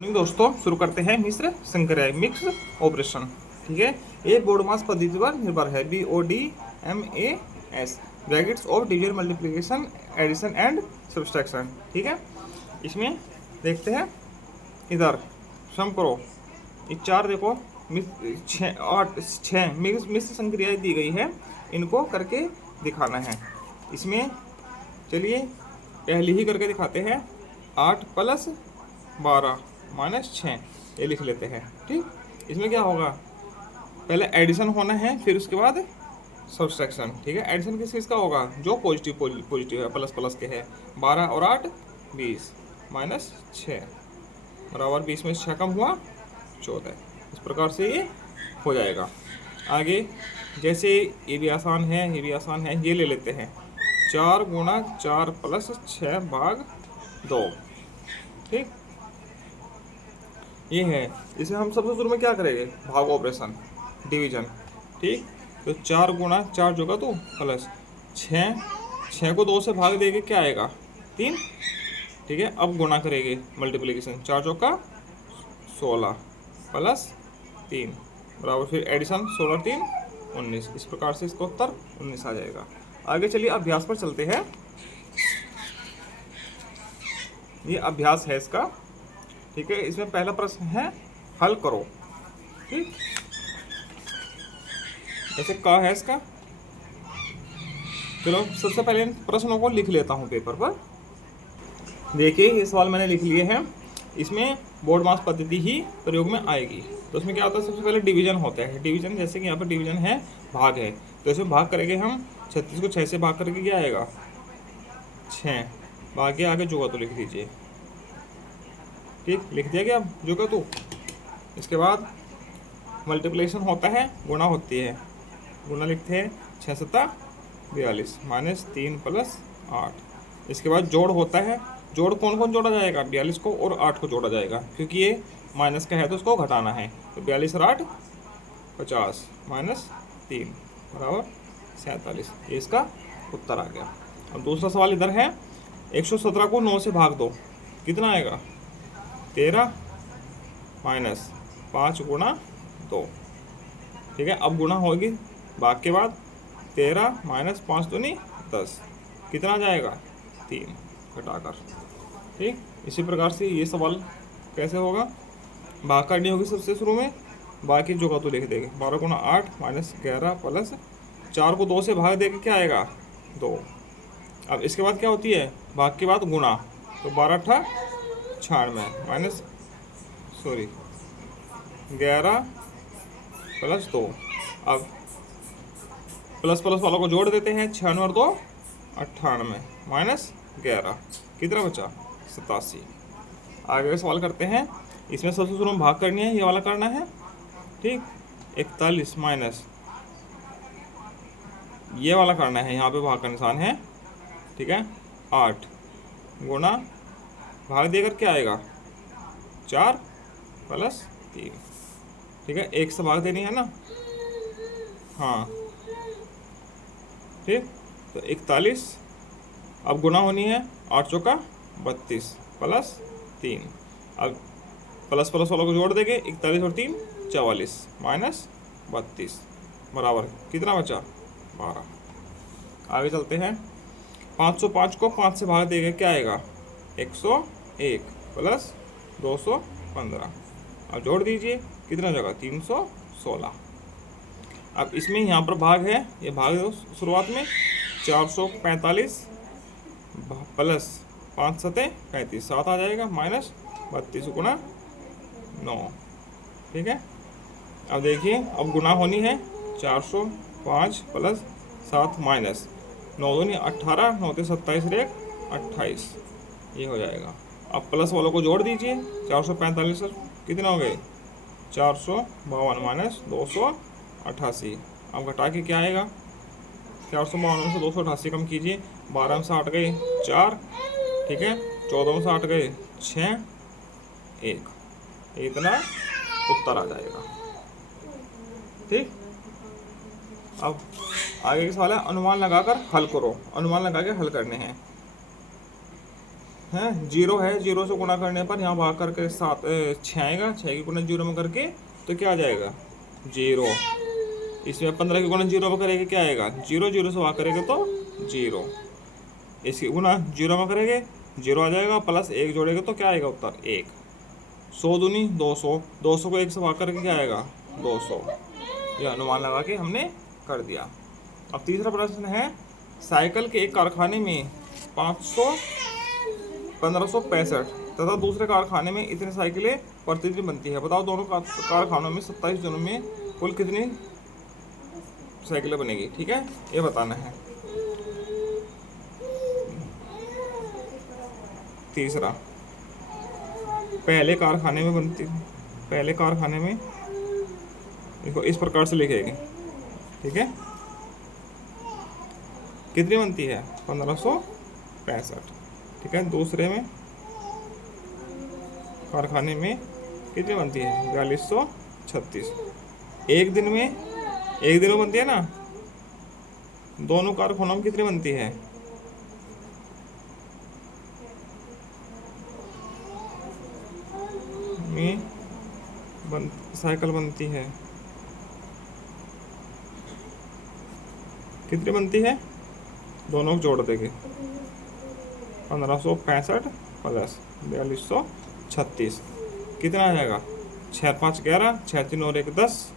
दोस्तों शुरू करते हैं मिश्र संक्रिया मिक्स ऑपरेशन। ठीक है, ये बोडमास पद्धति पर निर्भर है। BODMAS brackets of division multiplication addition and subtraction. ठीक है, इसमें देखते हैं इधर सम करो। ये चार देखो छः मिश्र संक्रियाएं दी गई है, इनको करके दिखाना है। इसमें चलिए पहले ही करके दिखाते हैं। 8 + 12 -6 ये लिख लेते हैं। ठीक, इसमें क्या होगा, पहले एडिशन होना है, फिर उसके बाद सब्सट्रैक्शन। ठीक है, एडिशन किस का होगा, जो पॉजिटिव है, प्लस प्लस के है। 12 और 8 20 -6 बराबर 20 में 6 कम हुआ 14। इस प्रकार से ये हो जाएगा। आगे जैसे ये भी आसान है, ये भी आसान है, ये ले लेते हैं। 4 × 4 + 6 भाग 2। ठीक, ये है। इसे हम सबसे शुरू में क्या करेंगे, भाग ऑपरेशन, डिवीजन। ठीक, तो 4 × 4 जो का तो प्लस 6 को 2 से भाग देंगे, क्या आएगा 3। ठीक है, अब गुणा करेंगे मल्टीप्लिकेशन, 4 चौका 16 + 3 बराबर फिर एडिशन 16 3 19। इस प्रकार से इसका उत्तर 19 आ जाएगा। आगे चलिए अभ्यास पर चलते हैं। ये अभ्यास है इसका। ठीक है, इसमें पहला प्रश्न है हल करो। ठीक, ऐसे का है इसका। चलो सबसे पहले इन प्रश्नों को लिख लेता हूँ पेपर पर। देखिए ये सवाल मैंने लिख लिए हैं। इसमें बोडमास पद्धति ही प्रयोग में आएगी। तो इसमें क्या होता है, सबसे पहले डिवीजन होता है। डिवीजन जैसे कि यहाँ पर डिवीजन है, भाग है, तो इसमें भाग करेंगे हम। 36 को 6 से भाग करके क्या आएगा 6। बाकी आगे जो का तो लिख दीजिए। ठीक, लिख दिया गया जो का तो। इसके बाद मल्टीप्लिकेशन होता है, गुणा होती है। गुणा लिखते हैं 6 × 7 = 42 -3 + 8। इसके बाद जोड़ होता है। जोड़ कौन कौन जोड़ा जाएगा, 42 को और 8 को जोड़ा जाएगा, क्योंकि ये माइनस का है तो उसको घटाना है। तो 42 और 8 50 -3 बराबर 47। ये इसका उत्तर आ गया। अब दूसरा सवाल इधर है। 117 को 9 से भाग दो, कितना आएगा 13 -5 × 2। ठीक है, अब गुणा होगी भाग के बाद। 13 -5 दूनी 10, कितना आ जाएगा 3 घटाकर। ठीक, इसी प्रकार से ये सवाल कैसे होगा, भाग करनी होगी सबसे शुरू में, बाकी जो का तो लिख देंगे। 12 × 8 -11 + 4 को 2 से भाग देके क्या आएगा 2। अब इसके बाद क्या होती है, भाग के बाद गुणा, तो 12 × 8 96 11 + 2। अब प्लस प्लस वालों को जोड़ देते हैं। 96 और 2 98 -11 कितना बचा 87। आगे सवाल करते हैं। इसमें सबसे शुरू में भाग करनी है, ये वाला करना है। ठीक, 41 माइनस ये वाला करना है, यहाँ पे भाग का निशान है। ठीक है, 8 गुणा भाग देकर क्या आएगा 4 + 3। ठीक है, 1 से भाग देनी है ना। हाँ ठीक, तो 41 अब गुणा होनी है। 8 चौका 32 + 3। अब प्लस प्लस वालों को जोड़ देंगे। 41 और 3 44 -32 बराबर कितना बचा 12। आगे चलते हैं। 505 को 5 से भाग देंगे, क्या आएगा 101 + 215। अब जोड़ दीजिए, कितना जगह 316। अब इसमें यहाँ पर भाग है, ये भाग दो शुरुआत में। 445 + 5 × 7 = 35 7 आ जाएगा -32 × 9। ठीक है, अब देखिए अब गुणा होनी है। 405 + 7 -9 दूनी 18 9 27 1 28 ये हो जाएगा। अब प्लस वालों को जोड़ दीजिए। 445 कितना हो गए 452 -288। अब घटा के क्या आएगा 452 में से 288 कम कीजिए। 12 में से 8 गए 4। ठीक है, 14 में से 8 गए 6 1। इतना उत्तर आ जाएगा। ठीक, अब आगे का सवाल है अनुमान लगाकर हल करो। अनुमान लगा के हल करने हैं। हैं, जीरो है, जीरो से गुना करने पर यहाँ भाग करके 6 आएगा, 6 की गुना जीरो में करके तो क्या आ जाएगा, जीरो। इसमें 15 की गुना जीरो में करेंगे क्या आएगा, जीरो, जीरो से भाग करेंगे तो जीरो। इसकी गुना जीरो में करेंगे जीरो आ जाएगा, प्लस एक जोड़ेंगे तो क्या आएगा उत्तर, एक। 100 दूनी 200, 200 को एक से भाग करके क्या आएगा, 200। यह अनुमान लगा के हमने कर दिया। अब तीसरा प्रश्न है, साइकिल के एक कारखाने में 1565 तथा दूसरे कारखाने में इतनी साइकिलें प्रतिदिन बनती है। बताओ दोनों कारखानों में 27 दिनों में कुल कितनी साइकिलें बनेगी। ठीक है, ये बताना है। तीसरा, पहले कारखाने में देखो इस प्रकार से लिखेगी। ठीक है, कितनी बनती है, 1565। ठीक है, दूसरे में कारखाने में कितनी बनती है, 4236। एक दिन में बनती है ना, दोनों कारखानों में कितनी बनती है, साइकिल बनती है, कितनी बनती है, दोनों को जोड़ देंगे, 1565 प्लस 4236 कितना आ जाएगा, 6 5 11, 6 3 और 1 10,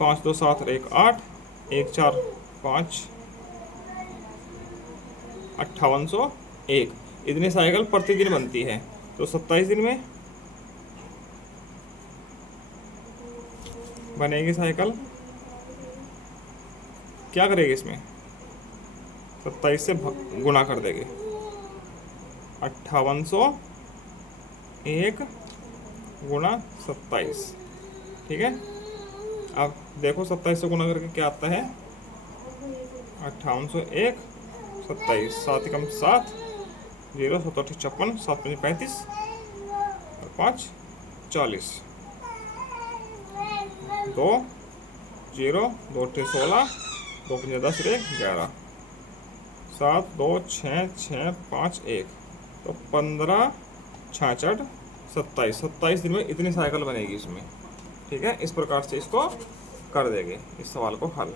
5 2 7 और 1 8, 1 4 5, 5801। इतनी साइकिल प्रतिदिन बनती है। तो 27 दिन में बनेगी साइकिल, क्या करेगी इसमें, 27 से गुना कर देंगे, 5801 गुणा 27। ठीक है, अब देखो 27 से गुना करके क्या आता है, 5801 27, 7 कम 7, 0 7 8 56, 7 5 35 और 5 40, 2 0 2 8 16, 2 5 10 1 11, 7 2 6 6 5 1, तो 15 66 27 दिन में इतनी साइकिल बनेगी इसमें। ठीक है, इस प्रकार से इसको कर देंगे इस सवाल को हल।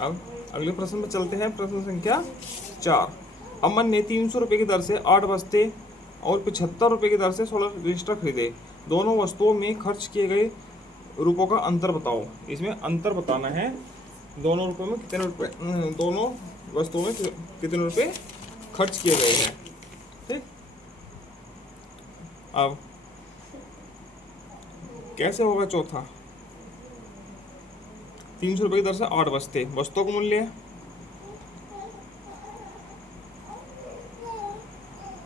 अब अगले प्रश्न में चलते हैं, प्रश्न संख्या 4। अमन ने 300 रुपये की दर से 8 बस्ते और 75 रुपये की दर से 16 रजिस्टर खरीदे। दोनों वस्तुओं में खर्च किए गए रुपयों का अंतर बताओ। इसमें अंतर बताना है, दोनों रुपयों में कितने रुपये, दोनों वस्तुओं में कितने रुपये खर्च किए गए हैं। ठीक, अब कैसे होगा चौथा, 300 रुपये की दर से 8 बस्ते, वस्तुओं का मूल्य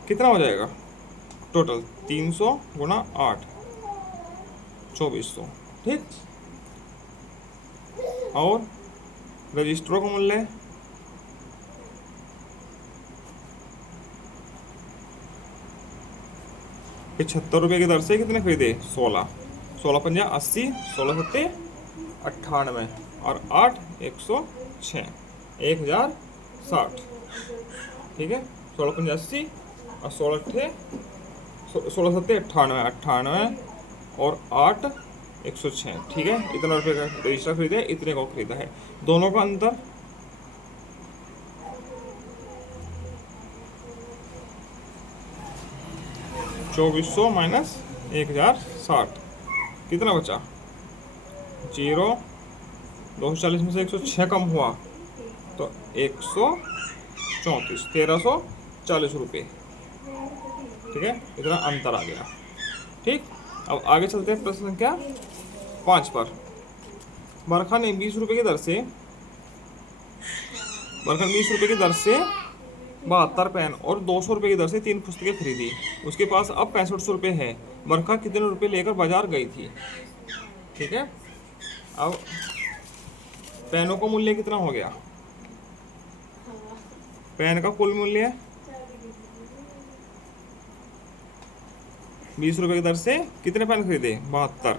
कितना हो जाएगा, टोटल 300 गुणा 8 2400। ठीक, और रजिस्टरों का मूल्य 75 रुपये की दर से कितने खरीदे, 16, 16 पंजा 80, 16 सत्ते 98 और 8 106, 1060। ठीक है, 16 पंजा 80 और 16 सत्ते 98, 98 और 8 106। ठीक है, इतना रुपये का रजिस्टर खरीदा है, इतने को खरीदा है। दोनों का अंतर 2400 माइनस 1060 कितना बचा, 0, 240 में से 106 कम हुआ तो 134, 1340 रुपये। ठीक है, इतना अंतर आ गया। ठीक, अब आगे चलते हैं प्रश्न संख्या 5 पर। बरखा ने 20 रुपये की दर से 72 पेन और 200 रुपये की दर से 3 पुस्तकें खरीदी। उसके पास अब 6500 रुपये है। बरखा कितने रुपये लेकर बाजार गई थी। ठीक है, अब पेनों का मूल्य कितना हो गया, पेन का कुल मूल्य 20 रुपये की दर से कितने पेन खरीदे, 72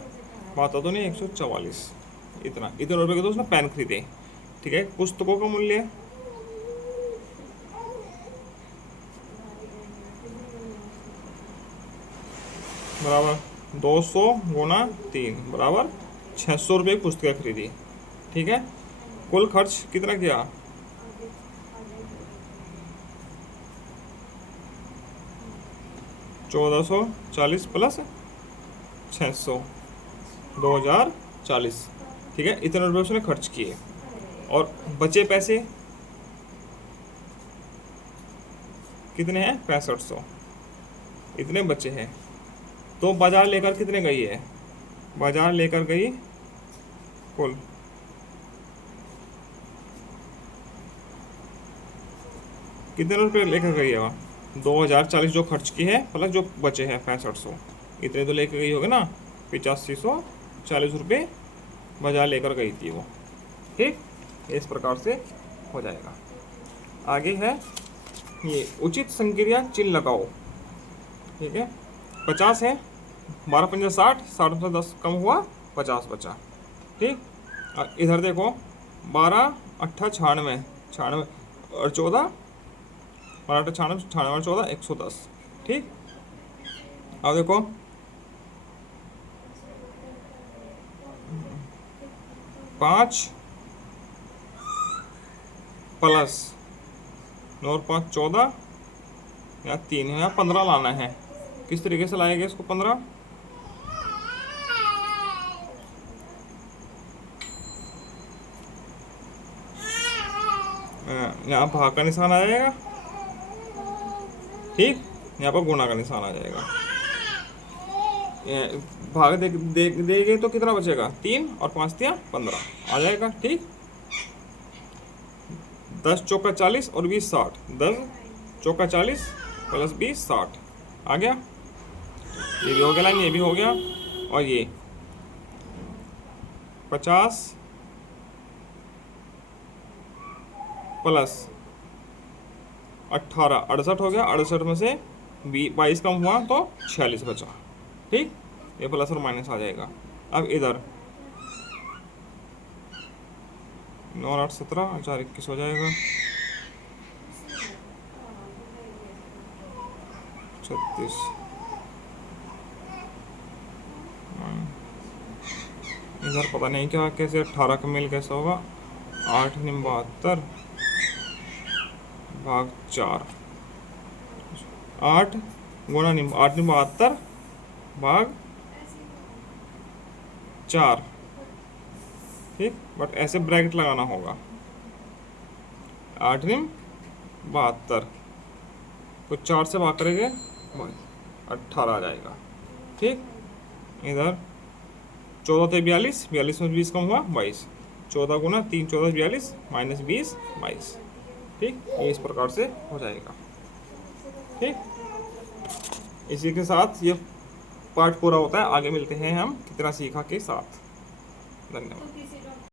तो नहीं 144, इतने रुपये के तो उसने पेन खरीदे। ठीक है, पुस्तकों का मूल्य 20 बराबर 200 गुना 3 बराबर 600 रुपये की पुस्तकें खरीदी। ठीक है, कुल खर्च कितना किया? 1440 प्लस 600, 2040। ठीक है, इतने रुपये उसने खर्च किए। और बचे पैसे कितने हैं? 6500, इतने बचे हैं। तो बाजार लेकर कितने गई है? बाजार लेकर गई कुल कितने रुपये लेकर गई है? वहाँ 2040 जो खर्च की है प्लस जो बचे हैं 6500, इतने तो लेकर गई होगी ना। 8540 रुपये बाजार लेकर गई थी वो। ठीक, इस प्रकार से हो जाएगा। आगे है ये उचित संक्रिया चिन्ह लगाओ। ठीक है, 50 है, 12 पंजा 60, 60 में 10 कम हुआ, 50 बचा। ठीक, और इधर देखो 12 अट्ठा 96, 96 और 14, 12 अट्ठा 96, 96 और 14 110। ठीक, अब देखो 5 प्लस 9 और 5 14 या 3 है, 15 लाना है। किस तरीके से लाएंगे इसको? 15 यहाँ भाग का निशान आ जाएगा। ठीक, यहाँ पर गुणा का निशान आ जाएगा। भाग देंगे तो कितना बचेगा? 3 और 5 तिया 15 आ जाएगा। ठीक, 10 चौका 40 और 20 60, 10 चौका 40 प्लस 20 60 आ गया। ये भी हो गया लाइन, ये भी हो गया। और ये 50 प्लस 18 68 हो गया। 68 में से 22 कम हुआ तो 46 बचा। ठीक, ये प्लस और माइनस आ जाएगा। अब इधर 9 8 17 4 21 हो जाएगा। 36 इधर पता नहीं क्या कैसे 18 का मेल कैसा होगा। 8 निम 72 भाग 4, 8 गुणा निम 8 निम 72 भाग 4। ठीक, बट ऐसे ब्रैकेट लगाना होगा। 8 निम 72 को 4 से भाग करेंगे 18 आ जाएगा। ठीक, इधर 14 थे 42, 42 में 20 कम हुआ 22, 14 गुना 3 14 42 माइनस 20 22। ठीक, ये इस प्रकार से हो जाएगा। ठीक, इसी के साथ ये पार्ट पूरा होता है। आगे मिलते हैं हम कितना सीखा के साथ। धन्यवाद।